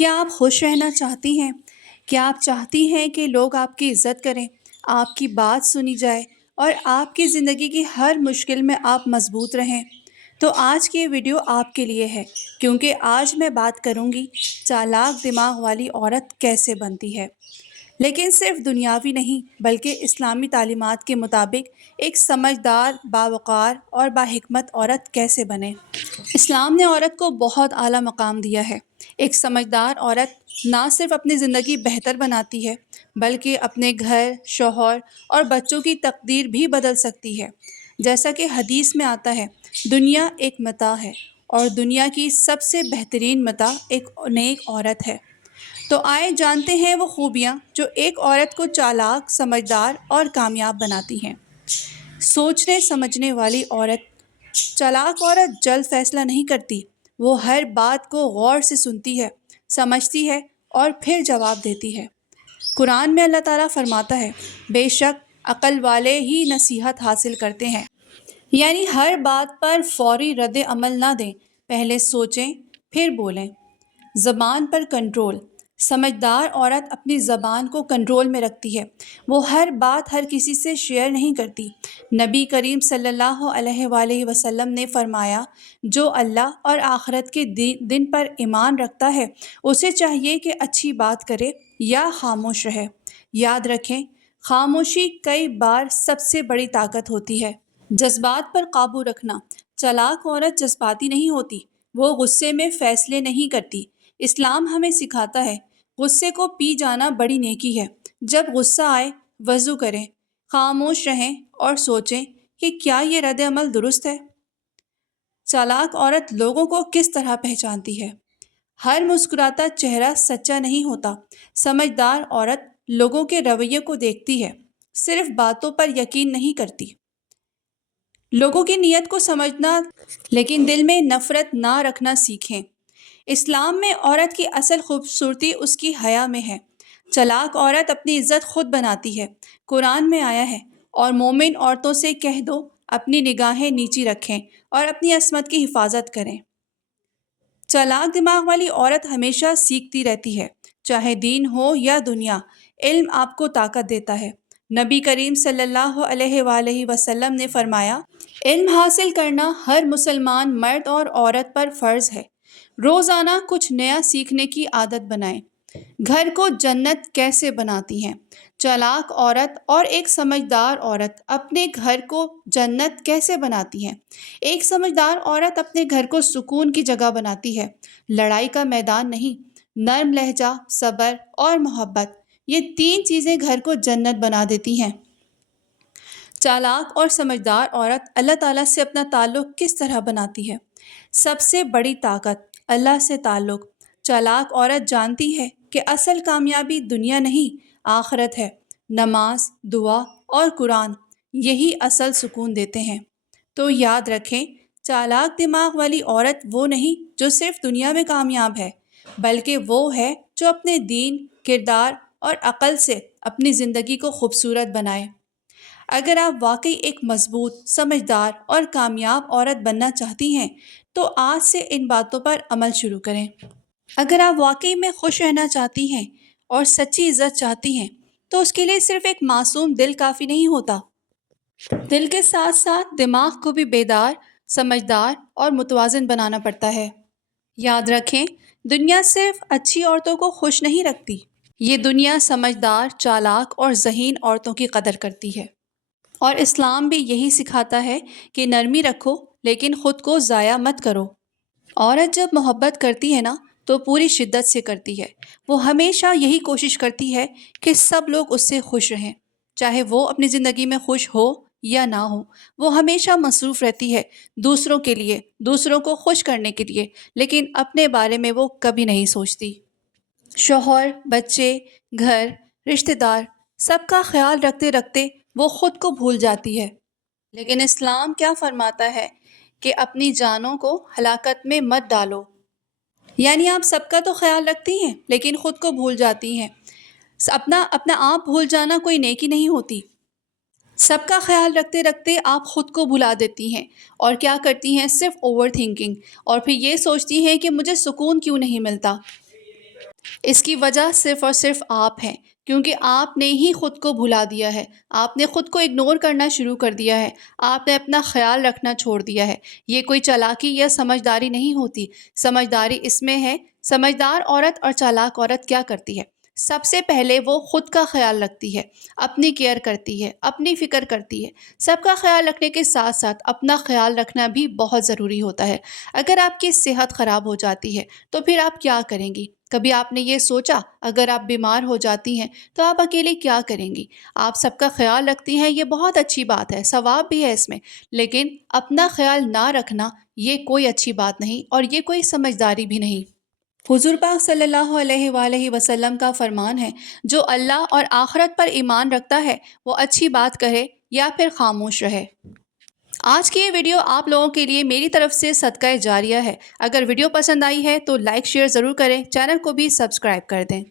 کیا آپ خوش رہنا چاہتی ہیں؟ کیا آپ چاہتی ہیں کہ لوگ آپ کی عزت کریں، آپ کی بات سنی جائے اور آپ کی زندگی کی ہر مشکل میں آپ مضبوط رہیں؟ تو آج کی یہ ویڈیو آپ کے لیے ہے، کیونکہ آج میں بات کروں گی چالاک دماغ والی عورت کیسے بنتی ہے۔ لیکن صرف دنیاوی نہیں بلکہ اسلامی تعلیمات کے مطابق ایک سمجھدار، باوقار اور باحکمت عورت کیسے بنے۔ اسلام نے عورت کو بہت اعلیٰ مقام دیا ہے۔ ایک سمجھدار عورت نہ صرف اپنی زندگی بہتر بناتی ہے بلکہ اپنے گھر، شوہر اور بچوں کی تقدیر بھی بدل سکتی ہے۔ جیسا کہ حدیث میں آتا ہے، دنیا ایک متاع ہے اور دنیا کی سب سے بہترین متاع ایک نیک عورت ہے۔ تو آئے جانتے ہیں وہ خوبیاں جو ایک عورت کو چالاک، سمجھدار اور کامیاب بناتی ہیں۔ سوچنے سمجھنے والی عورت۔ چالاک عورت جلد فیصلہ نہیں کرتی، وہ ہر بات کو غور سے سنتی ہے، سمجھتی ہے اور پھر جواب دیتی ہے۔ قرآن میں اللہ تعالیٰ فرماتا ہے، بے شک عقل والے ہی نصیحت حاصل کرتے ہیں۔ یعنی ہر بات پر فوری رد عمل نہ دیں، پہلے سوچیں پھر بولیں۔ زبان پر کنٹرول۔ سمجھدار عورت اپنی زبان کو کنٹرول میں رکھتی ہے، وہ ہر بات ہر کسی سے شیئر نہیں کرتی۔ نبی کریم صلی اللہ علیہ وآلہ وسلم نے فرمایا، جو اللہ اور آخرت کے دن پر ایمان رکھتا ہے اسے چاہیے کہ اچھی بات کرے یا خاموش رہے۔ یاد رکھیں، خاموشی کئی بار سب سے بڑی طاقت ہوتی ہے۔ جذبات پر قابو رکھنا۔ چالاک عورت جذباتی نہیں ہوتی، وہ غصے میں فیصلے نہیں کرتی۔ اسلام ہمیں سکھاتا ہے، غصے کو پی جانا بڑی نیکی ہے۔ جب غصہ آئے، وضو کریں، خاموش رہیں اور سوچیں کہ کیا یہ رد عمل درست ہے۔ چالاک عورت لوگوں کو کس طرح پہچانتی ہے؟ ہر مسکراتا چہرہ سچا نہیں ہوتا۔ سمجھدار عورت لوگوں کے رویے کو دیکھتی ہے، صرف باتوں پر یقین نہیں کرتی۔ لوگوں کی نیت کو سمجھنا لیکن دل میں نفرت نہ رکھنا سیکھیں۔ اسلام میں عورت کی اصل خوبصورتی اس کی حیا میں ہے۔ چالاک عورت اپنی عزت خود بناتی ہے۔ قرآن میں آیا ہے، اور مومن عورتوں سے کہہ دو اپنی نگاہیں نیچی رکھیں اور اپنی عصمت کی حفاظت کریں۔ چالاک دماغ والی عورت ہمیشہ سیکھتی رہتی ہے، چاہے دین ہو یا دنیا۔ علم آپ کو طاقت دیتا ہے۔ نبی کریم صلی اللہ علیہ وآلہ وسلم نے فرمایا، علم حاصل کرنا ہر مسلمان مرد اور عورت پر فرض ہے۔ روزانہ کچھ نیا سیکھنے کی عادت بنائیں۔ گھر کو جنت کیسے بناتی ہیں؟ چالاک عورت اور ایک سمجھدار عورت اپنے گھر کو جنت کیسے بناتی ہیں؟ ایک سمجھدار عورت اپنے گھر کو سکون کی جگہ بناتی ہے، لڑائی کا میدان نہیں۔ نرم لہجہ، صبر اور محبت، یہ تین چیزیں گھر کو جنت بنا دیتی ہیں۔ چالاک اور سمجھدار عورت اللہ تعالیٰ سے اپنا تعلق کس طرح بناتی ہے؟ سب سے بڑی طاقت اللہ سے تعلق۔ چالاک عورت جانتی ہے کہ اصل کامیابی دنیا نہیں، آخرت ہے۔ نماز، دعا اور قرآن، یہی اصل سکون دیتے ہیں۔ تو یاد رکھیں، چالاک دماغ والی عورت وہ نہیں جو صرف دنیا میں کامیاب ہے، بلکہ وہ ہے جو اپنے دین، کردار اور عقل سے اپنی زندگی کو خوبصورت بنائے۔ اگر آپ واقعی ایک مضبوط، سمجھدار اور کامیاب عورت بننا چاہتی ہیں تو آج سے ان باتوں پر عمل شروع کریں۔ اگر آپ واقعی میں خوش رہنا چاہتی ہیں اور سچی عزت چاہتی ہیں تو اس کے لیے صرف ایک معصوم دل کافی نہیں ہوتا۔ دل کے ساتھ ساتھ دماغ کو بھی بیدار، سمجھدار اور متوازن بنانا پڑتا ہے۔ یاد رکھیں، دنیا صرف اچھی عورتوں کو خوش نہیں رکھتی، یہ دنیا سمجھدار، چالاک اور ذہین عورتوں کی قدر کرتی ہے۔ اور اسلام بھی یہی سکھاتا ہے کہ نرمی رکھو لیکن خود کو ضائع مت کرو۔ عورت جب محبت کرتی ہے نا تو پوری شدت سے کرتی ہے۔ وہ ہمیشہ یہی کوشش کرتی ہے کہ سب لوگ اس سے خوش رہیں، چاہے وہ اپنی زندگی میں خوش ہو یا نہ ہو۔ وہ ہمیشہ مصروف رہتی ہے دوسروں کے لیے، دوسروں کو خوش کرنے کے لیے، لیکن اپنے بارے میں وہ کبھی نہیں سوچتی۔ شوہر، بچے، گھر، رشتہ دار، سب کا خیال رکھتے رکھتے وہ خود کو بھول جاتی ہے۔ لیکن اسلام کیا فرماتا ہے کہ اپنی جانوں کو ہلاکت میں مت ڈالو۔ یعنی آپ سب کا تو خیال رکھتی ہیں لیکن خود کو بھول جاتی ہیں۔ اپنا آپ بھول جانا کوئی نیکی نہیں ہوتی۔ سب کا خیال رکھتے رکھتے آپ خود کو بھلا دیتی ہیں اور کیا کرتی ہیں؟ صرف اوور تھنکنگ، اور پھر یہ سوچتی ہیں کہ مجھے سکون کیوں نہیں ملتا۔ اس کی وجہ صرف اور صرف آپ ہیں، کیونکہ آپ نے ہی خود کو بھلا دیا ہے، آپ نے خود کو اگنور کرنا شروع کر دیا ہے، آپ نے اپنا خیال رکھنا چھوڑ دیا ہے۔ یہ کوئی چالاکی یا سمجھداری نہیں ہوتی، سمجھداری اس میں ہے۔ سمجھدار عورت اور چالاک عورت کیا کرتی ہے؟ سب سے پہلے وہ خود کا خیال رکھتی ہے، اپنی کیئر کرتی ہے، اپنی فکر کرتی ہے۔ سب کا خیال رکھنے کے ساتھ ساتھ اپنا خیال رکھنا بھی بہت ضروری ہوتا ہے۔ اگر آپ کی صحت خراب ہو جاتی ہے تو پھر آپ کیا کریں گی؟ کبھی آپ نے یہ سوچا اگر آپ بیمار ہو جاتی ہیں تو آپ اکیلے کیا کریں گی؟ آپ سب کا خیال رکھتی ہیں، یہ بہت اچھی بات ہے، ثواب بھی ہے اس میں، لیکن اپنا خیال نہ رکھنا یہ کوئی اچھی بات نہیں اور یہ کوئی سمجھداری بھی نہیں۔ حضور پاک صلی اللہ علیہ وآلہ وسلم کا فرمان ہے، جو اللہ اور آخرت پر ایمان رکھتا ہے وہ اچھی بات کہے یا پھر خاموش رہے۔ آج کی یہ ویڈیو آپ لوگوں کے لیے میری طرف سے صدقہ جاریہ ہے۔ اگر ویڈیو پسند آئی ہے تو لائک شیئر ضرور کریں، چینل کو بھی سبسکرائب کر دیں۔